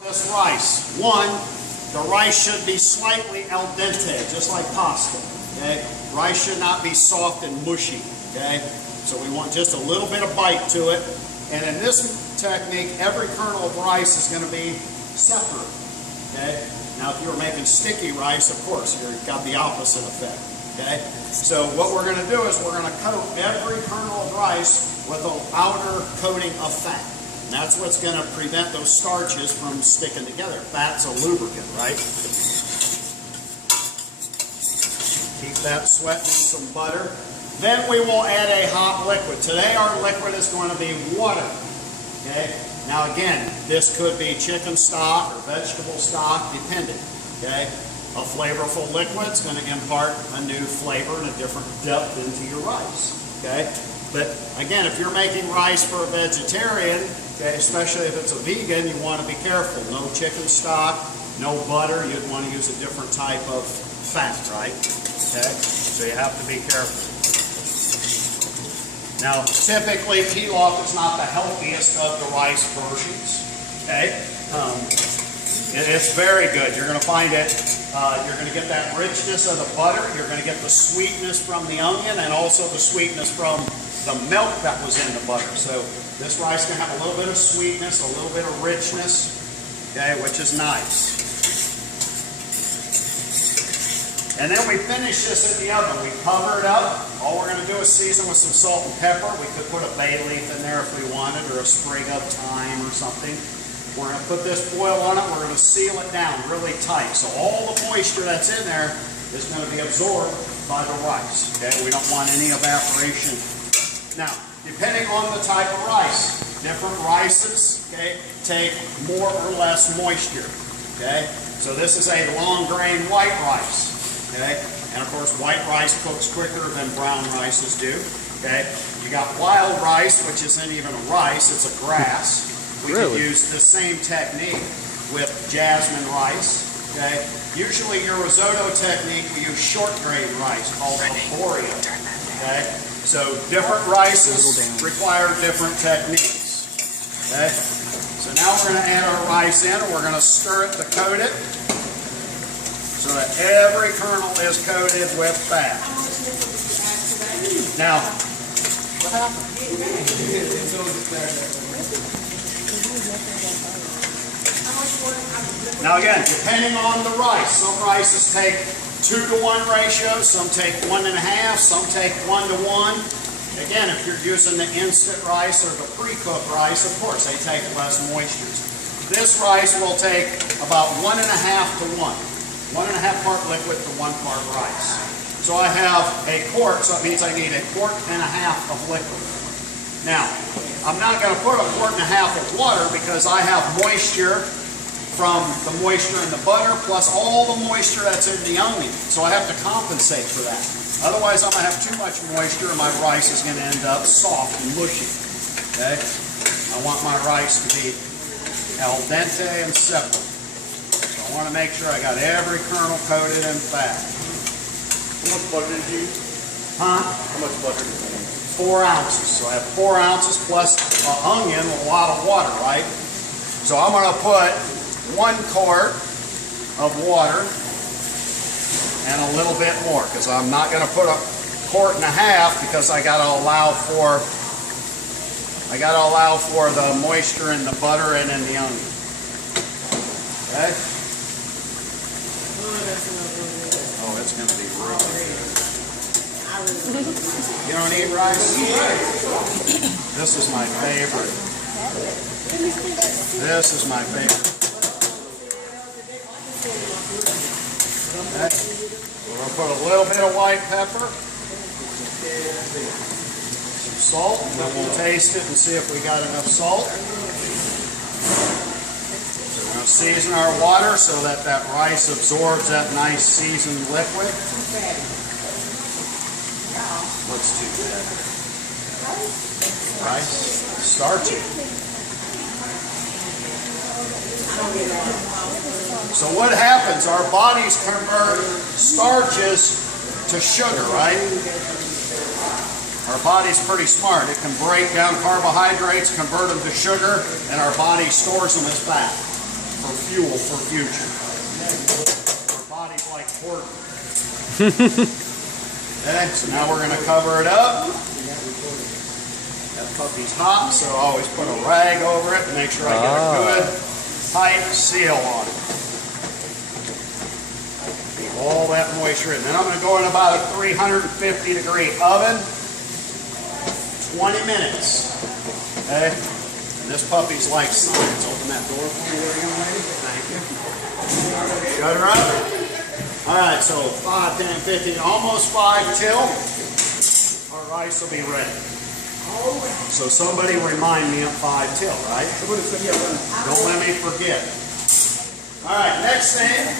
This rice, one, the rice should be slightly al dente, just like pasta. Okay, rice should not be soft and mushy. Okay, so we want just a little bit of bite to it. And in this technique, every kernel of rice is going to be separate. Okay, now if you were making sticky rice, of course, you've got the opposite effect. Okay, so what we're going to do is we're going to coat every kernel of rice with an outer coating of fat. And that's what's going to prevent those starches from sticking together. Fat's a lubricant, right? Keep that sweating in some butter. Then we will add a hot liquid. Today our liquid is going to be water. Okay? Now again, this could be chicken stock or vegetable stock, depending. Okay? A flavorful liquid is going to impart a new flavor and a different depth into your rice. Okay? But again, if you're making rice for a vegetarian, okay, especially if it's a vegan, you want to be careful. No chicken stock, no butter. You'd want to use a different type of fat, right? Okay, so you have to be careful. Now, typically, pilaf is not the healthiest of the rice versions. Okay, it's very good. You're going to find it. You're going to get that richness of the butter. You're going to get the sweetness from the onion, and also the sweetness from the milk that was in the butter. So this rice can have a little bit of sweetness, a little bit of richness, okay, which is nice. And then we finish this in the oven. We cover it up. All we're going to do is season with some salt and pepper. We could put a bay leaf in there if we wanted, or a sprig of thyme or something. We're going to put this foil on it. We're going to seal it down really tight. So all the moisture that's in there is going to be absorbed by the rice. Okay, we don't want any evaporation. Now, depending on the type of rice, different rices, okay, take more or less moisture. Okay, so this is a long grain white rice. Okay, and of course white rice cooks quicker than brown rices do. Okay, you got wild rice, which isn't even a rice; it's a grass. We could use the same technique with jasmine rice. Okay, usually your risotto technique we use short grain rice called arborio. Okay. So different rices require different techniques. Okay? So now we're going to add our rice in, and we're going to stir it to coat it so that every kernel is coated with fat. Now, what happened? Now again, depending on the rice, some rices take 2-to-1 ratio, some take 1.5, some take 1-to-1. Again, if you're using the instant rice or the pre-cooked rice, of course, they take less moistures. This rice will take about 1.5 to 1. 1.5 part liquid to 1 part rice. So I have a quart, so that means I need 1.5 quarts of liquid. Now, I'm not going to put 1.5 quarts of water because I have moisture from the moisture in the butter plus all the moisture that's in the onion. So I have to compensate for that. Otherwise, I'm going to have too much moisture and my rice is going to end up soft and mushy. Okay? I want my rice to be al dente and separate. So I want to make sure I got every kernel coated in fat. How much butter did you use? Huh? How much butter did you use? 4 ounces. So I have 4 ounces plus an onion with a lot of water, right? So I'm going to put 1 quart of water and a little bit more, because I'm not going to put 1.5 quarts because I got to allow for the moisture in the butter and in the onion. Okay? Oh, it's going to be really good. You don't eat rice? This is my favorite. This is my favorite. Okay. We're going to put a little bit of white pepper, some salt, and then we'll taste it and see if we got enough salt. So we're going to season our water so that that rice absorbs that nice seasoned liquid. What's too bad? Rice, starchy. So what happens? Our bodies convert starches to sugar, right? Our body's pretty smart. It can break down carbohydrates, convert them to sugar, and our body stores them as fat. for fuel for future. Our body's like pork. Okay, so now we're going to cover it up. That puppy's hot, so I always put a rag over it to make sure I get a good tight seal on it. Keep all that moisture in. Then I'm going to go in about a 350 degree oven, 20 minutes. Okay, and this puppy's like science. Open that door for me there, young lady. Thank you. Shut her up. All right, so 5, 10, 15, almost 5 till our rice will be ready. So somebody remind me of 5 till, right? Don't let me forget. All right, next thing.